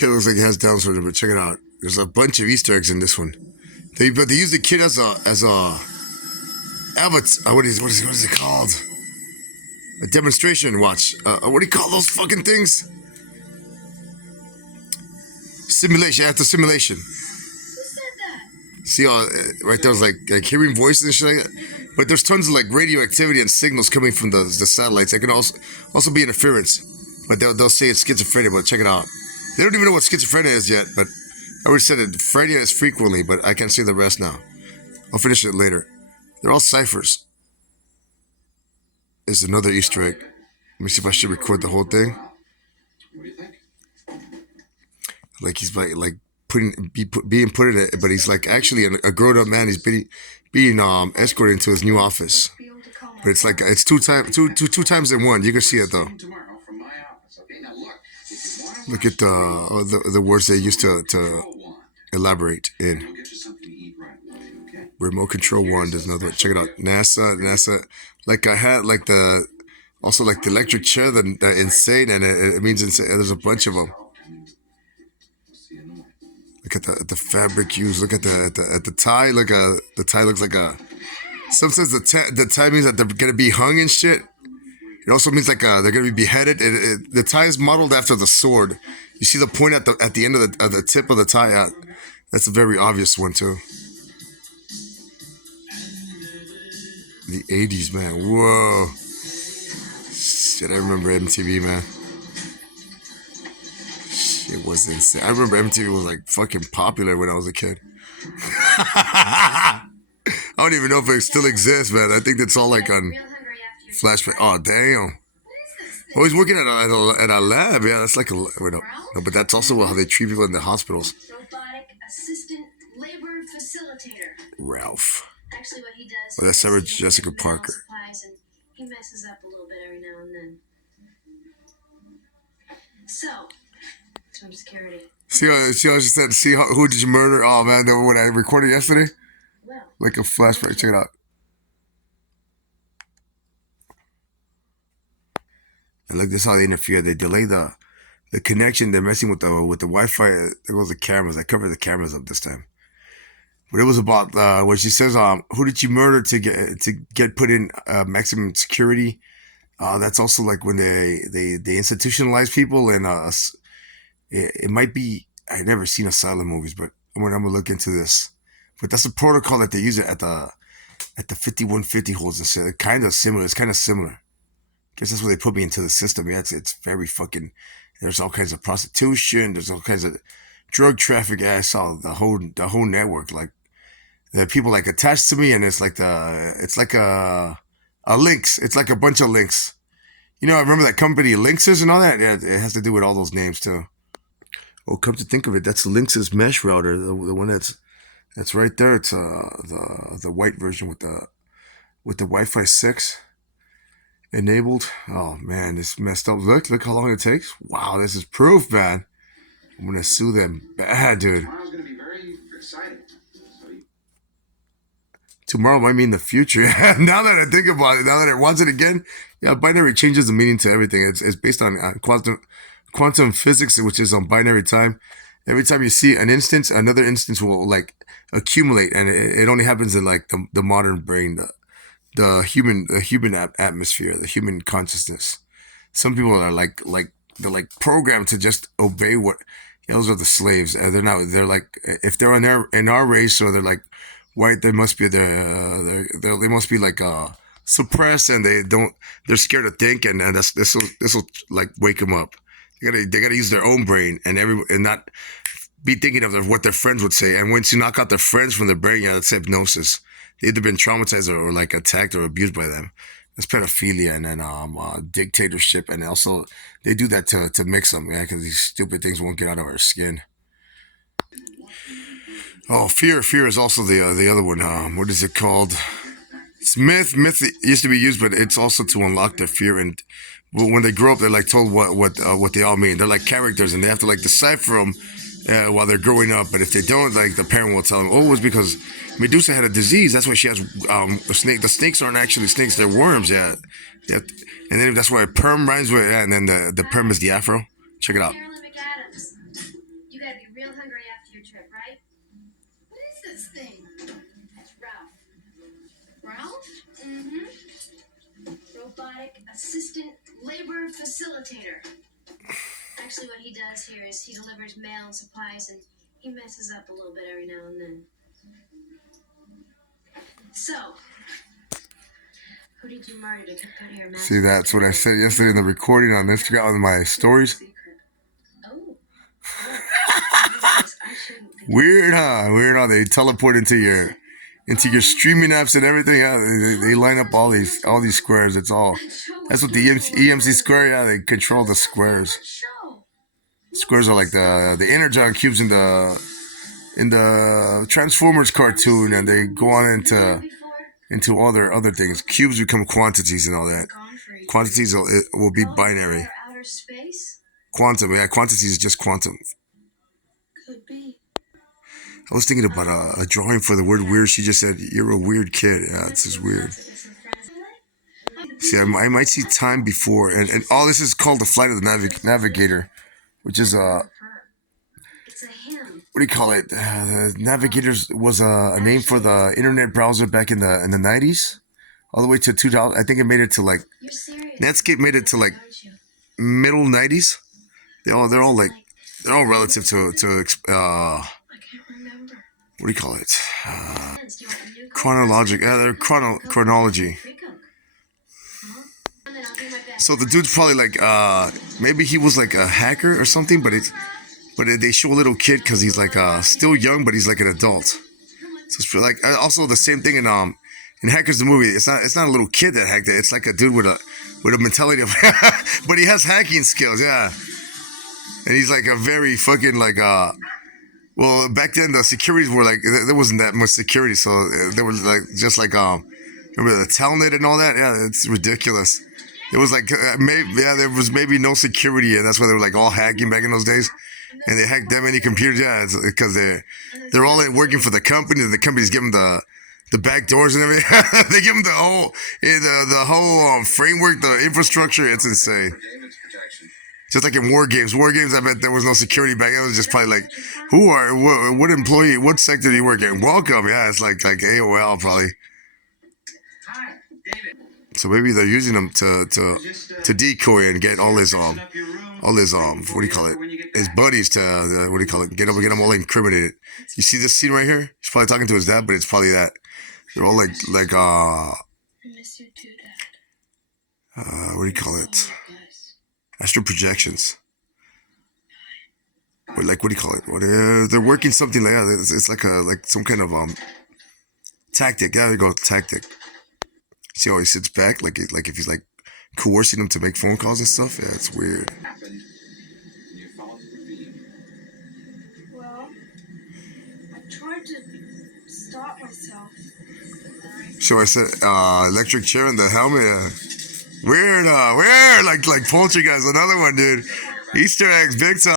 Kid looks like he has Down syndrome, but check it out. There's a bunch of Easter eggs in this one. But they use the kid as a avatar. What is it called? A demonstration. Watch. What do you call those fucking things? Simulation. After simulation. See, right there was like hearing voices and shit like that. But there's tons of like radioactivity and signals coming from the satellites. That can also be interference. But they'll say it's schizophrenia. But check it out. They don't even know what schizophrenia is yet. But I already said it. Frenia is frequently, but I can't say the rest now. I'll finish it later. They're all ciphers. There's another Easter egg. Let me see if I should record the whole thing. What do you think? Like he's like being put in it, but he's like actually a grown-up man. He's being escorted into his new office. But it's like it's two times in one. You can see it though. Look at the words they used to elaborate in. Remote control one. There's another one. Check it out. NASA. Like I had like the also like the electric chair, the insane, and it means insane. There's a bunch of them. Look at the fabric used. Look at the tie. Look the tie looks like a. Sometimes the tie means that they're gonna be hung and shit. It also means like they're gonna be beheaded. The tie is modeled after the sword. You see the point at the end of the tip of the tie. That's a very obvious one too. The 80s, man. Whoa. Shit, I remember MTV, man. Shit was insane. I remember MTV was like fucking popular when I was a kid. I don't even know if it still exists, man. I think that's all like on flashback. Oh, damn. I was working at a lab. Yeah, that's like a. Wait, no, but that's also how they treat people in the hospitals. Robotic assistant labor facilitator. Ralph. Actually, what he does. Well, that's Sarah Jessica Parker. And he messes up a little bit every now and then. So, home security. See how she said? See who did you murder? Oh man, what I recorded yesterday. Well, like a flashback. Check it out. And look, this is how they interfere. They delay the connection. They're messing with the Wi-Fi. There goes the cameras. I covered the cameras up this time. But it was about what she says. Who did you murder to get put in maximum security? That's also like when they institutionalize people, and it might be. I've never seen asylum movies, but I'm gonna look into this. But that's a protocol that they use at the 5150 holds and shit. It's kind of similar. Guess that's where they put me into the system. Yeah, it's very fucking. There's all kinds of prostitution. There's all kinds of drug trafficking. I saw the whole network. Like the people like attached to me, and it's like a links. It's like a bunch of links. You know, I remember that company Linksys and all that. Yeah, it has to do with all those names too. Oh, come to think of it, that's Linksys mesh router, the one that's right there. It's the white version with the Wi-Fi 6 enabled. Oh man, this messed up. Look how long it takes. Wow, this is proof, man. I'm gonna sue them bad, dude. Tomorrow's gonna be very exciting. Tomorrow might mean the future. Now that I think about it, now that it wants it again, yeah, binary changes the meaning to everything. It's based on quantum physics, which is on binary time. Every time you see an instance, another instance will like accumulate, and it only happens in like the modern brain, the human atmosphere, the human consciousness. Some people are like they're like programmed to just obey what. Those are the slaves, and they're like if they're in our race, or they're like white, they must be they must be like suppressed, and they're scared to think, and this will like wake them up. They gotta use their own brain and not be thinking of what their friends would say. And once you knock out their friends from their brain, yeah, that's hypnosis. They've either been traumatized or like attacked or abused by them. That's pedophilia, and then dictatorship, and also they do that to mix them, yeah, because these stupid things won't get out of our skin. Oh, fear is also the other one. What is it called? It's myth. Myth used to be used, but it's also to unlock their fear. And when they grow up, they're like told what they all mean. They're like characters, and they have to like decipher them while they're growing up. But if they don't, like the parent will tell them, oh, it was because Medusa had a disease. That's why she has a snake. The snakes aren't actually snakes; they're worms. Yeah, and then that's why perm rhymes with. Yeah, and then the perm is the afro. Check it out. robotic assistant labor facilitator. Actually, what he does here is he delivers mail and supplies, and he messes up a little bit every now and then. So, who did you murder to put here? See, that's what I said yesterday in the recording on Instagram on my stories. Oh. Weird, huh? Weird how they teleport into your streaming apps and everything. Yeah, they line up all these squares. That's what the EMC square. Yeah, they control the squares. Squares are like the Energon cubes in the Transformers cartoon, and they go on into other things. Cubes become quantities and all that. Quantities will be binary. Quantum, yeah, quantities is just quantum. Could be. I was thinking about a drawing for the word weird. She just said, "You're a weird kid." Yeah, it's just weird. See, I might see time before, and all this is called the Flight of the Navigator, which is what do you call it? The Navigators was a name for the internet browser back in the 90s, all the way to 2000. I think it made it to like Netscape made it to like middle 90s. They're all relative to what do you call it? Chronologic. Yeah, they're chronology. So the dude's probably like maybe he was like a hacker or something, but they show a little kid because he's like still young, but he's like an adult. So it's like also the same thing in Hackers the movie. It's not a little kid that hacked it. It's like a dude with a mentality of, but he has hacking skills, yeah. And he's like a very fucking like well, back then the securities were like there wasn't that much security, so there was like just like remember the Telnet and all that. Yeah, it's ridiculous. It was like there was maybe no security, and that's why they were like all hacking back in those days. And they hacked that many computers, yeah, because they're all working for the company, and the companies give them the back doors and everything. They give them the whole framework, the infrastructure. It's insane. Just like in war games. War games, I bet there was no security back. It was just probably like, what employee, what sector do you work in? Welcome, yeah. It's like AOL probably. So maybe they're using them to decoy and get all his what do you call it? His buddies to what do you call it? Get them all incriminated. You see this scene right here? He's probably talking to his dad, but it's probably that they're all like I miss you too, Dad. what do you call it? Astral projections. But like, what do you call it? They're working something like that. It's like some kind of tactic. Yeah, there you go, tactic. See how he sits back, like if he's like coercing him to make phone calls and stuff. Yeah, it's weird. Well, I tried to stop myself. So I said, electric chair and the helmet. Weird, like Poltergeist, another one, dude. Easter eggs, big time.